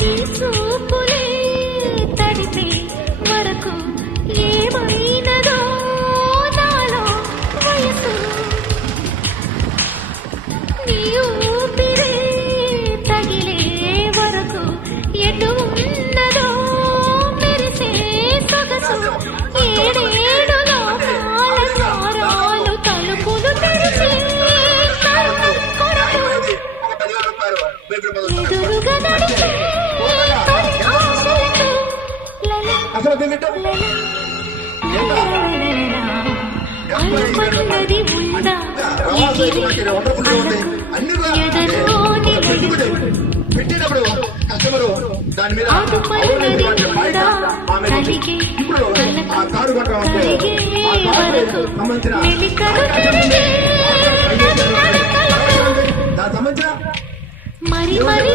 నీ చూపులే తడిపే వరకు ఏమైనదో నాలో వయసు నీ ఊపిరే తగిలే వరకు ఎటు ఉన్నదో మెరిసే సొగసు ఏడేడు లోకాల ద్వారాలు తలుపులు తెరిచి ఎదురుగా నడిచే తొలి ఆశలకు అలపన్నది ఉందా ఎగిరి ఎదలోని ఆటుపన్నది ఉందా కలిగే కలిగే వరకు మెలికలు తిరిగే మరి మరి